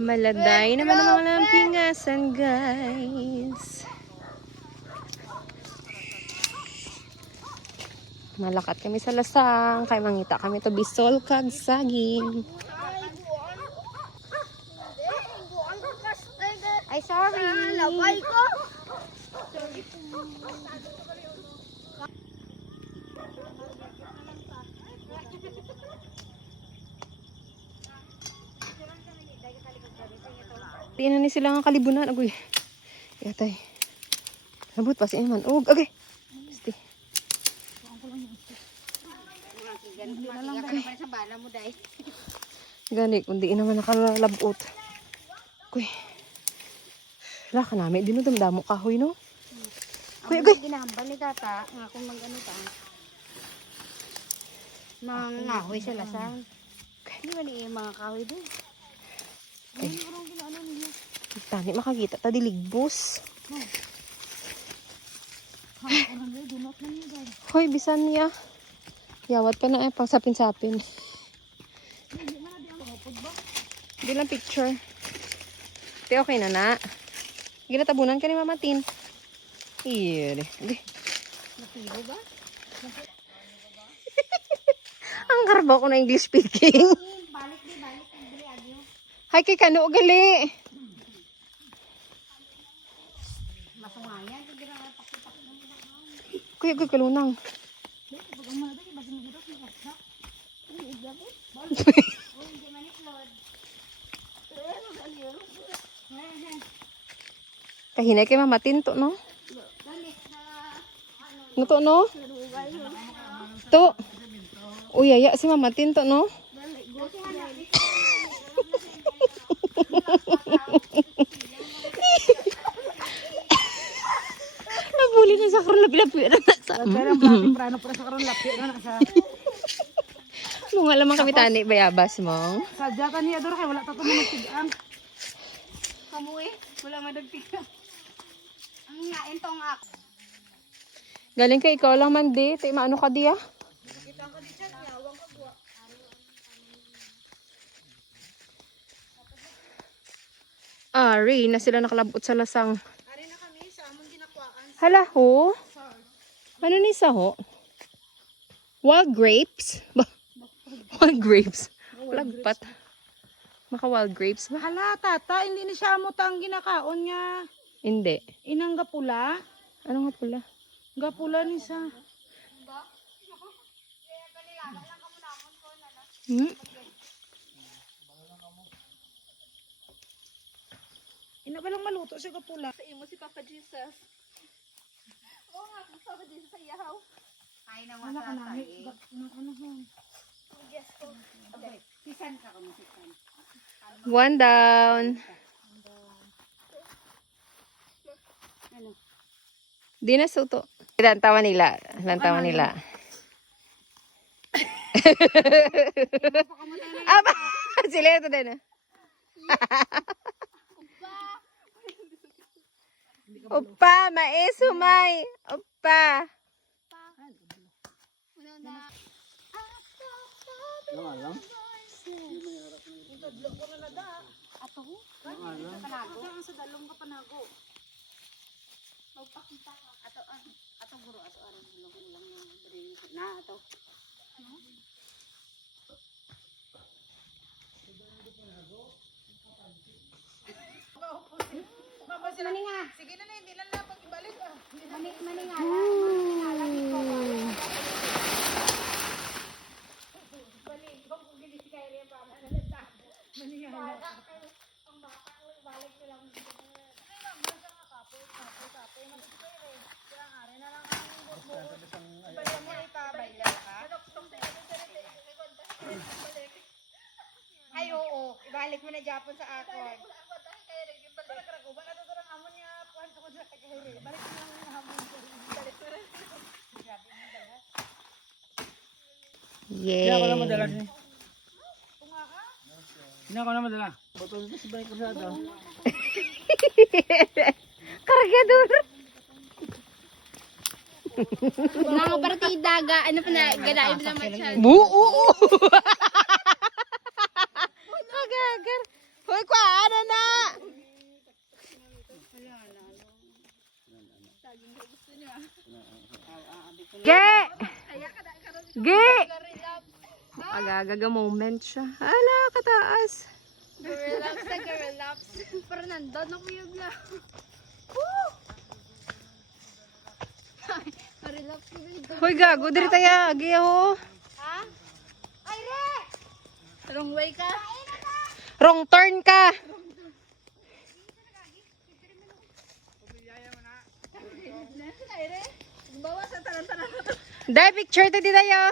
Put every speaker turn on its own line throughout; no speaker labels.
Maladay naman ang mga lampingasan, guys. Malakat kami sa lasang. Kaya mangita kami to bisol kag saging.
Ay, sorry. Labay ko.
Di na ni sila nga kalibunan. Agoy. Yatay. Labot pa si Iman. Og, okay. Sti.
sa day.
Gani, kundi naman nakalabot. Kuy. Wala ka namin. Dinudamdamo kahoy, no? Kuy,
Ang
kuy.
ginahambal ni tata, nga kung mag-ano ta. Mga ngahoy sa lasang. Hindi ba ni mga kahoy doon?
Tani, makakita. Ta diligbos. Hoy, bisan niya. Yawat pa na eh, pang sapin-sapin. Hindi lang picture. Te, okay na na. Ginatabunan ka ni Mama Tin.
Natilo ba?
Ang karba ko na English speaking.
Balik di, balik.
Hay kay kano gali.
Masungayan. Hindi na pakipak mo.
Kuya, kuya, kalunang.
Pag ang mga doon, basing gudok ni Kasna. Hindi, igabo. Oh, hindi maniklod.
Kahinay kay Mama Tin to, no? No to, no? To. Uy, yaya si Mama Tin to, no? Nabuli na sa karon lapi-lapi na sa.
Kaya ang prano para sa karon lapi na sa
Mga lamang kami tani bayabas mo.
sadya ka niya dor kay wala ta to mo tigaan.
Kamuwi. Wala nga nagtiga. Ang ngain tong ako.
Galing kay ikaw lang man di. Tay maano ka di ah? Ari, na sila nakalabot sa lasang.
Ari na kami sa amon ginakuan.
Hala ho? Ano ni sa ho? Wild grapes? Ba? wild grapes? Lagpat. Maka wild grapes ba?
Hala tata hindi ni siya mo tang ginakaon nga.
Hindi.
Inang gapula.
Ano nga pula?
Gapula ni sa.
Hmm?
Ina ba lang maluto sa gapula?
imo si Papa Jesus. Papa Jesus sa iyahaw. Ay, nang
Wala ka na. Ano ano yun?
Yes ko. Okay. Sisan ka kung sisan.
One down.
Ano?
Di na suto. Ilan tawa nila. Ilan tawa nila. Aba! Sila ito din ah. Opa, mais humay. Opa.
Una na. Ato? Panago?
Sa dalong ka panago.
Magpakita ka. Ato, ah, ato guro, ato, ato, lang lang yung brain. Na, ato. Maninga.
Sige na na, hindi lang na pag ibalik ah.
Manik, maninga. Maninga, lagi ko.
Ay oo, ibalik mo na Japon sa ako.
Yay.
Hindi ako na madala niya. Hindi ako na madala. Botol ito si Bay Cruzado.
Kargador.
Mga partida, ga, ano pa na, ganain na masyal.
Buo. Hoy, kwaano na! Ge! Ge! Agagaga moment siya. Ah, Ala, kataas.
Girl sa girl laps. Pero nandun ako ano yung lang. Woo! Relax ko din.
Hoy, gago. Dari tayo. Agi ako.
Ha? Ay, re! Tarong way ka?
Kain Wrong turn ka.
Sa.
Dai, picture tayo tayo.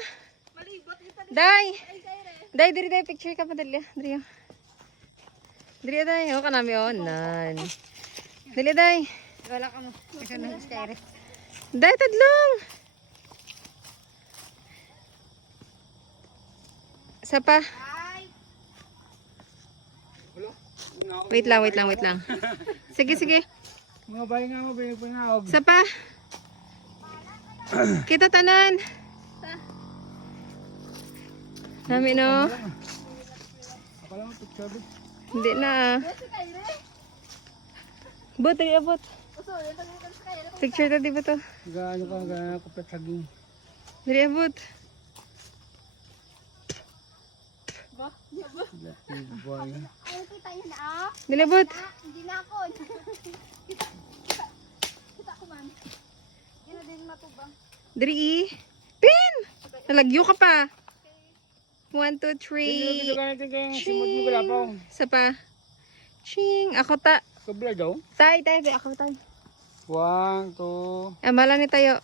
Malibot kita ni
Dai. Dai, diri tayo picture ka pa dali. Diri. oh. Diri tayo. Kanami on. Nan. Dili, dai.
Wala ka mo. Ikaw na kay Re.
Dai, tadlong. Isa pa. Wait lang, wait lang, wait lang. Sige, sige.
Mga bahay nga mo, pinagpinawag.
Isa pa. Kita tanan. Nami no.
Akala mo, picture?
Hindi na. ah. Bot, dali abot.
Sa Re.
Picture ta di ba to?
Gaano ka, gaano ka pet saging.
Dali abot.
Big boy.
Ay, kita yun ah.
Dali abot.
Ah, hindi na ako. kita, kita, kita ko man. Hindi na din matubang.
Dali i. Pin! Nalagyo ka pa. One, two,
Dito
three.
ka natin kayong simod mo galapaw.
Isa pa. Ching. Ako ta.
Kabla daw.
Tay, tay, tay. Ako tay.
One, two.
Eh, mala ni tayo.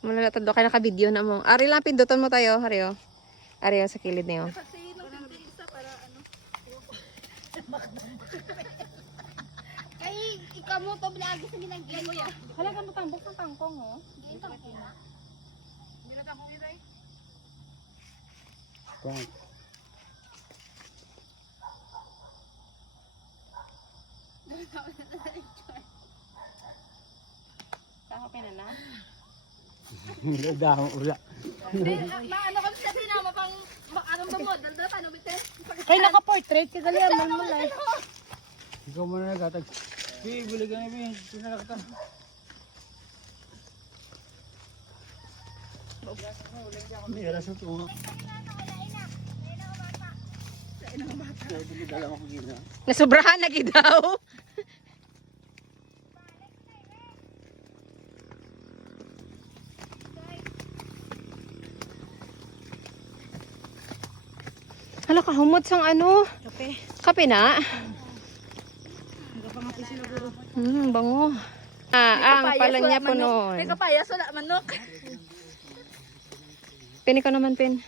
Mala na tado. Kaya naka-video na mo. Ari lang, pindutan mo tayo. Ari oh. Ari oh, sa kilid niyo.
Kay, ikaw mo to blagi sa ginagyan mo ya.
Halaga mo tambok ng tangkong, oh.
One.
Saka pinana?
Dahon ula.
Maano ka sa sinama pang makarang ba mo? Daldal pa, no, bitin?
Ay, naka-portrait. Kagali, aman mo lang.
Ikaw mo na nagatag. Bi, bili ka na, Bi. Pinala ka. May aras na gina.
Nasubrahan na gid daw. Hala ka humot sang ano?
Kape.
Kape na. Hmm, bango. Ah, ang pala niya po
May
noon.
kapayas, wala manok.
Pin ko naman, pin.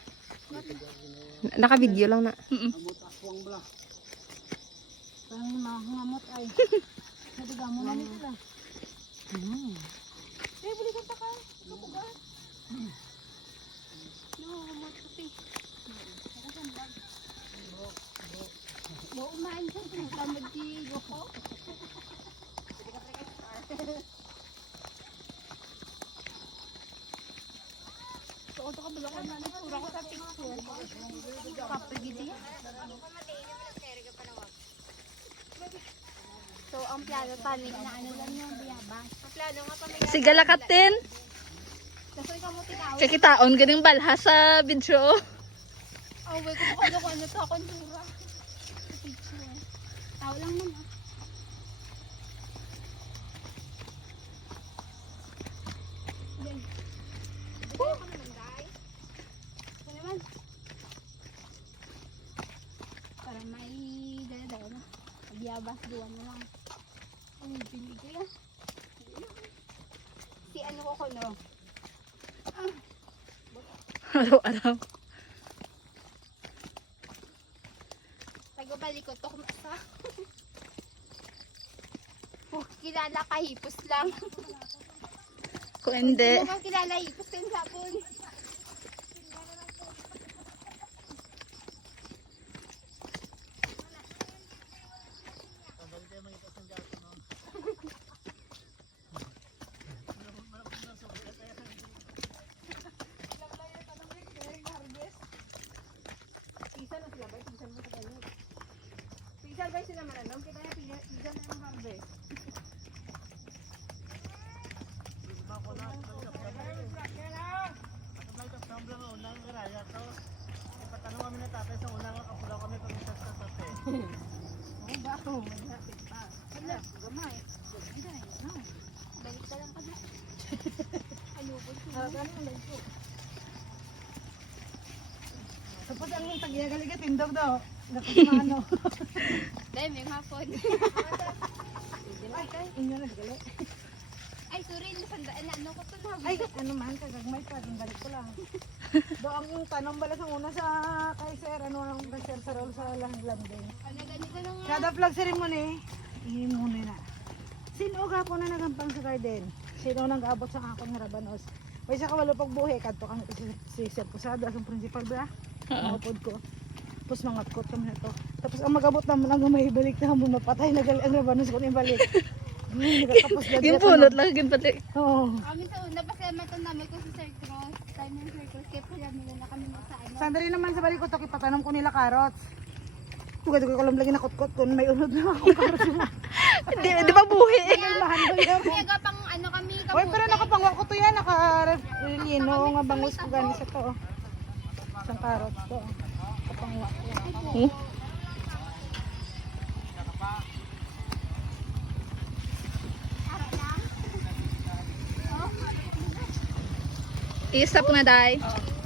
Naka-video lang na.
Ang mahangamot ay. Nadiga mo na nila. Eh, bulikan pa ka.
Mo umain ko kung kamod di ko.
Oo, ito ka bulakan na. Pura ko sa picture.
Kapagidi. So, ang plano pa ni na ano lang yung biyabang. Ang plano nga pa may
Sige lakatin.
Kasi ka mo tinaw.
Kakitaon ganing balha sa video.
Oh, wait ko ano ko ano to ako nura. Picture. Tao lang naman. Para may dala-dala na. Biyabas, duwan mo lang. Ang binig ko yan. Si ano ko no?
Araw-araw.
Taga-balikot ako sa... oh, kilala ka, hipos lang.
Kung hindi.
Mukhang kilala, hipos ka yung sapon.
Pisan ba sila mananom? Kita yung pisan na yung harvest.
Oo ba ako? Malapit pa.
Wala, gamay. Balik ka lang kami. Alubod ko.
Ah, gano'n Tapos ang tagyagaligat, tindog daw. Nakamano.
Dahil may hapon.
Ay, inyo na gali.
Ay, na. Ano ko to na?
Ay, ano man, kagagmay pa, ang balik ko lang. Do ang tanong bala sa una sa kay sir, ano ang sir sa role sa landing.
Ano, ganito na nga.
Kada flag ceremony, ihimuna na. Sino ka po na nagampang sa garden? Sino nang gaabot sa akong nga rabanos? May sa kawalo pag buhi, kadto kang si, si Sir Pusado, ang principal ba? Maupod ko. Tapos mangatkot kami na to. Tapos ang magabot naman ang may balik na mo mapatay na gali ang rabanos ko ni balik.
Yung punot lang, yung pati.
Oo.
Kami sa una, basta namin ko si Sir Cross. Time ng Sir Cross, kaya pala nila na kami sa ano.
Sandali naman sa balik ko to, kipatanong ko nila carrots. Tugad ko lang lagi nakutkot kun may unod na ako carrots.
Di, di ba buhi?
Kaya ga pang ano kami,
Uy, pero nakapangwa ko to yan, naka-lino nga bangus ko gani sa to. oh. Isang carrots to. oh. Kapangwa ko.
Oh. I-stop na, Day.